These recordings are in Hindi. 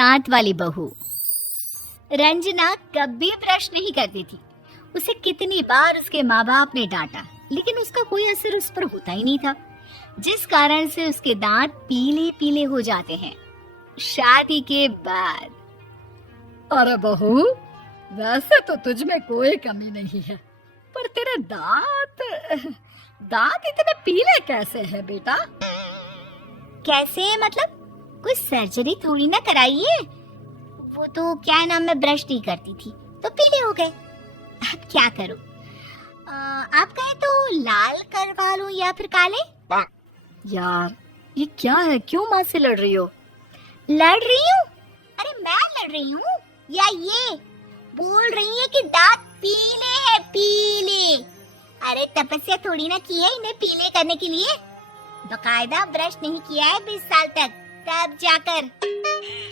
दांत वाली बहू। रंजना कभी ब्रश नहीं करती थी। उसे कितनी बार उसके माँ बाप ने डांटा, लेकिन उसका कोई असर उस पर होता ही नहीं था, जिस कारण से उसके दांत पीले पीले हो जाते हैं। शादी के बाद। अरे बहू, वैसे तो तुझ में कोई कमी नहीं है, पर तेरे दांत दांत इतने पीले कैसे हैं बेटा? कैसे मतलब? कोई सर्जरी थोड़ी ना कराई है। वो तो क्या नाम, मैं ब्रश नहीं करती थी तो पीले हो गए। अब क्या करूं? आप कहें तो लाल करवा लूं या फिर काले? यार ये क्या है, क्यों माँ से लड़ रही हो? लड़ रही हूँ? अरे मैं लड़ रही हूँ या ये बोल रही है कि दांत पीले हैं, पीले। अरे तपस्या थोड़ी ना की है इन्हें पीले करने के लिए। बकायदा ब्रश नहीं किया है 20 साल तक, तब जाकर।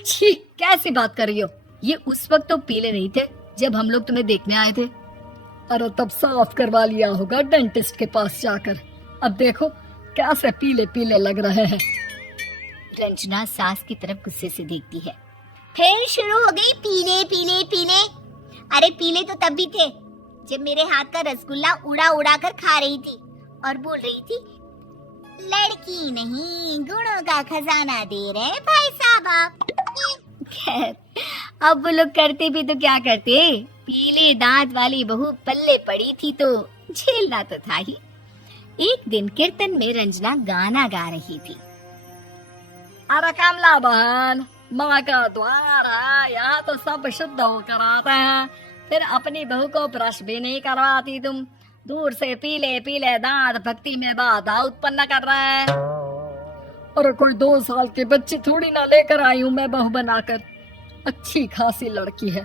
छी, कैसी बात कर रही हो? ये उस वक्त तो पीले नहीं थे जब हम लोग तुम्हें देखने आए थे। अरे तब साफ करवा लिया होगा डेंटिस्ट के पास जाकर। अब देखो कैसे पीले पीले लग रहे हैं। रंजना सास की तरफ गुस्से से देखती है। फिर शुरू हो गई पीले पीले पीले। अरे पीले तो तब भी थे जब मेरे हाथ का रसगुल्ला उड़ा उड़ा कर खा रही थी और बोल रही थी, लड़की नहीं गुणों का खजाना दे रहे भाई साहब आप। खैर, अब वो लोग करते भी तो क्या करते, पीले दांत वाली बहू पल्ले पड़ी थी तो झेलना तो था ही। एक दिन कीर्तन में रंजना गाना गा रही थी। अरे कमला बहन, माँ का द्वार है, यहाँ तो सब शुद्ध होकर आते हैं, फिर अपनी बहू को ब्रश भी नहीं करवाती तुम। दूर से पीले पीले दांत भक्ति में बाधा उत्पन्न कर रहे हैं। अरे कोई 2 साल के बच्चे थोड़ी ना लेकर आई हूँ मैं बहू बनाकर। अच्छी खासी लड़की है,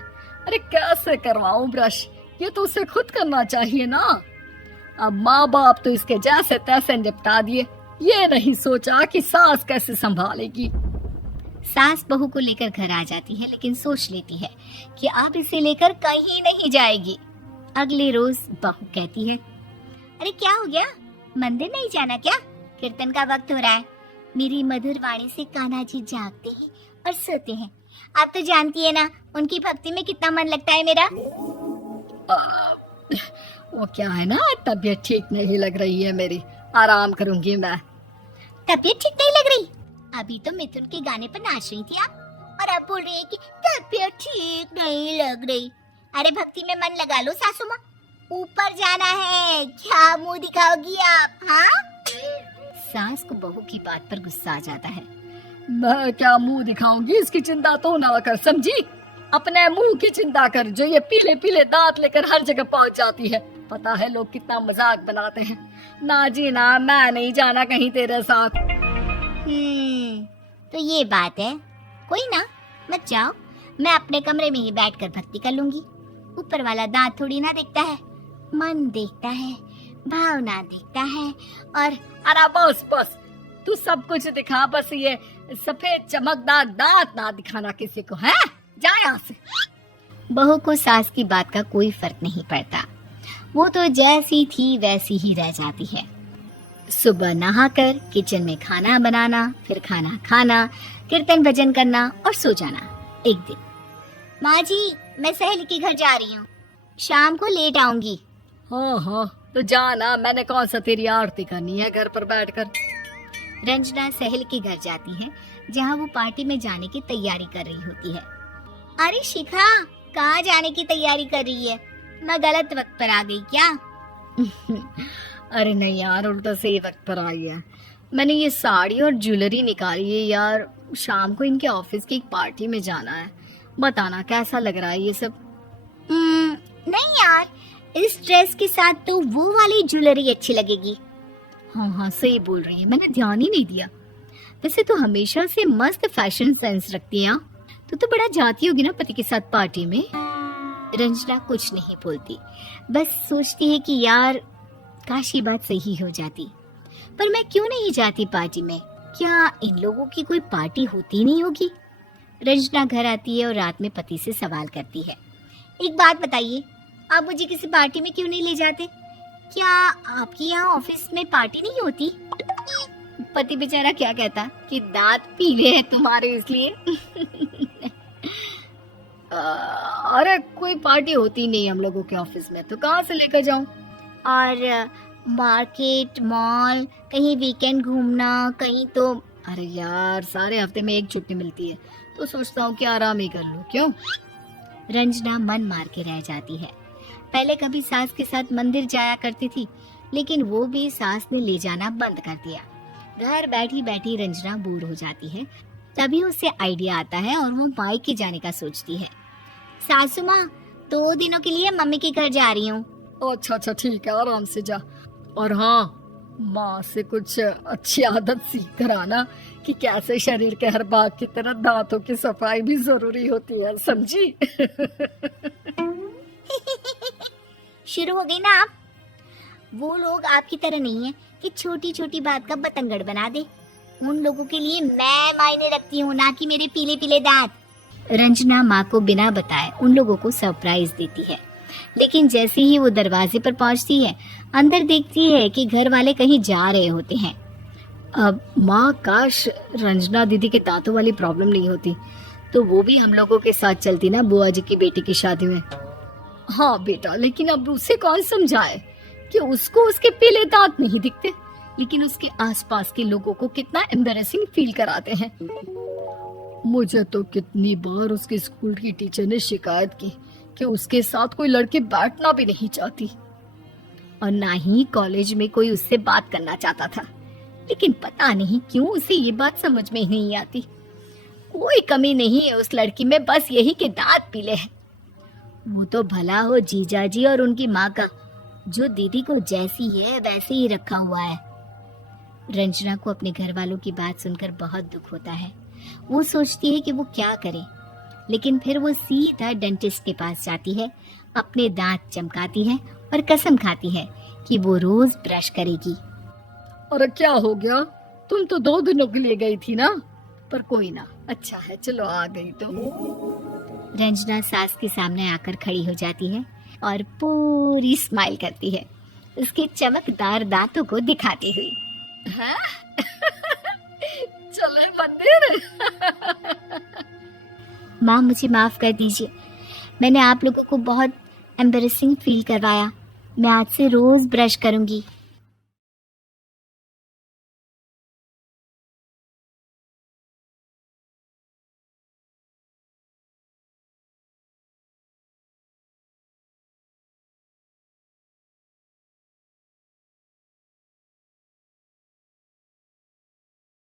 अरे कैसे करवाऊं ब्रश? ये तो उसे खुद करना चाहिए ना। अब माँ बाप तो इसके जैसे तैसे निपटा दिए, ये नहीं सोचा कि सास कैसे संभालेगी। सास बहू को लेकर घर आ जाती है, लेकिन सोच लेती है कि अब इसे लेकर कहीं नहीं जाएगी। अगले रोज बहू कहती है, अरे क्या हो गया, मंदिर नहीं जाना क्या? कीर्तन का वक्त हो रहा है। मेरी मधुर वाणी से कान्हा जी जागते हैं और सोते हैं। आप तो जानती है ना उनकी भक्ति में कितना मन लगता है मेरा। वो क्या है ना, तबीयत ठीक नहीं लग रही है मेरी, आराम करूंगी मैं। तबीयत ठीक नहीं लग रही? अभी तो मिथुन के गाने पर नाच रही थी आप, और अब बोल रही है कि तबीयत ठीक नहीं लग रही। अरे भक्ति में मन लगा लो सासू माँ, ऊपर जाना है, क्या मुंह दिखाओगी आप? हाँ? सास को बहू की बात पर गुस्सा आ जाता है। मैं क्या मुंह दिखाऊंगी, इसकी चिंता तो ना कर, समझी? अपने मुंह की चिंता कर, जो ये पीले पीले दांत लेकर हर जगह पहुंच जाती है। पता है लोग कितना मजाक बनाते हैं। ना जी ना, मैं नहीं जाना कहीं तेरे साथ। तो ये बात है। कोई ना, मत जाओ, मैं अपने कमरे में ही बैठकर भक्ति कर लूंगी। ऊपर वाला दांत थोड़ी ना देखता है, मन देखता है, भावना देखता है। और अरे बस बस, तू सब कुछ दिखा, बस ये सफेद चमकदार दांत ना दिखाना किसी को, है? जा यहाँ से। बहू को सास की बात का कोई फर्क नहीं पड़ता, वो तो जैसी थी वैसी ही रह जाती है। सुबह नहाकर किचन में खाना बनाना, फिर खाना खाना, कीर्तन भजन करना और सो जाना। एक दिन, माँ जी मैं सहेली के घर जा रही हूँ, शाम को लेट आऊंगी। हाँ हाँ तो जाना, मैंने कौन सा तेरी आरती करनी है घर पर बैठकर। रंजना सहेली के घर जाती है, जहाँ वो पार्टी में जाने की तैयारी कर रही होती है। अरे शिखा, कहाँ जाने की तैयारी कर रही है? मैं गलत वक्त पर आ गई क्या? अरे नहीं यार, उल्टा सही वक्त पर आई है। मैंने ये साड़ी और ज्वेलरी निकाली है यार, शाम को इनके ऑफिस की एक पार्टी में जाना है। बताना कैसा लग रहा है ये सब? नहीं यार, इस ड्रेस के साथ तो वो वाली ज्वेलरी अच्छी लगेगी। हाँ हाँ सही बोल रही है, मैंने ध्यान ही नहीं दिया। वैसे तो हमेशा से मस्त फैशन सेंस रखती है। तो बड़ा जाती होगी ना पति के साथ पार्टी में। रंजना कुछ नहीं बोलती, बस सोचती है कि यार काश ये बात सही हो जाती। पर मैं क्यों नहीं जाती पार्टी में? क्या इन लोगों की कोई पार्टी होती नहीं होगी? रंजना घर आती है और रात में पति से सवाल करती है, एक बात बताइए, आप मुझे किसी पार्टी में क्यों नहीं ले जाते? क्या आपके यहाँ ऑफिस में पार्टी नहीं होती? पति बेचारा क्या कहता कि दांत पीले हैं तुम्हारे इसलिए। अरे कोई पार्टी होती नहीं हम लोगों के ऑफिस में, तो कहाँ से लेकर जाऊं? और मार्केट, मॉल, कहीं वीकेंड घूमना, कहीं तो। अरे यार, सारे हफ्ते में एक छुट्टी मिलती है, तो सोचता हूँ कि आराम ही कर लूं। क्यों? रंजना मन मार के रह जाती है। पहले कभी सास के साथ मंदिर जाया करती थी, लेकिन वो भी सास ने ले जाना बंद कर दिया। घर बैठी बैठी रंजना बोर हो जाती है। तभी उसे आइडिया आता है और वो मायके जाने का सोचती है। सासू माँ, 2 दिनों के लिए मम्मी के घर जा रही हूँ। अच्छा अच्छा, ठीक है, आराम से जा। और हाँ, माँ से कुछ अच्छी आदत सीख कर आना कि कैसे शरीर के हर भाग की तरह दांतों की सफाई भी जरूरी होती है, समझी? शुरू हो गई ना आप? वो लोग आपकी तरह नहीं है कि छोटी छोटी बात का बतंगड़ बना दे। उन लोगों के लिए मैं मायने रखती हूँ, ना कि मेरे पीले पीले दांत। रंजना माँ को बिना बताए उन लोगों को सरप्राइज देती है, लेकिन जैसे ही वो दरवाजे पर पहुंचती है, अंदर देखती है कि घर वाले कहीं जा रहे होते हैं। अब माँ, काश रंजना दीदी के दांतों वाली प्रॉब्लम नहीं होती, तो वो भी हम लोगों के साथ चलती ना बुआ जी की बेटी की शादी में। हाँ बेटा, लेकिन अब उसे कौन समझाए कि उसको उसके पीले दांत नहीं दिखते, लेकिन उसके आसपास के लोगों को कितना एम्बैरेसिंग फील कराते हैं। मुझे तो कितनी बार उसके स्कूल की टीचर ने शिकायत की कि उसके साथ कोई लड़की बैठना भी नहीं चाहती, और ना ही कॉलेज में कोई उससे बात करना चाहता था। लेकिन पता नहीं क्यों उसे ये बात समझ में ही नहीं आती। कोई कमी नहीं है उस लड़की में, बस यही कि दांत पीले हैं। वो तो भला हो जीजा जी और उनकी माँ का, जो दीदी को जैसी है वैसे ही रखा हुआ है। रंजना को अपने घर वालों की बात सुनकर बहुत दुख होता है। वो सोचती है कि वो क्या करे, लेकिन फिर वो सीधा डेंटिस्ट के पास जाती है, अपने दांत चमकाती है और कसम खाती है कि वो रोज ब्रश करेगी। अरे क्या हो गया? तुम तो 2 दिनों के लिए गई थी ना। पर कोई ना, अच्छा है, चलो आ गई तो। रंजना सास के सामने आकर खड़ी हो जाती है और पूरी स्माइल करती है, उसके चमकदार दांतों को दिखाती हुई। हैं? चले मंदिर? माँ, मुझे माफ कर दीजिए, मैंने आप लोगों को बहुत एम्बैरेसिंग फील करवाया। मैं आज से रोज ब्रश करूंगी।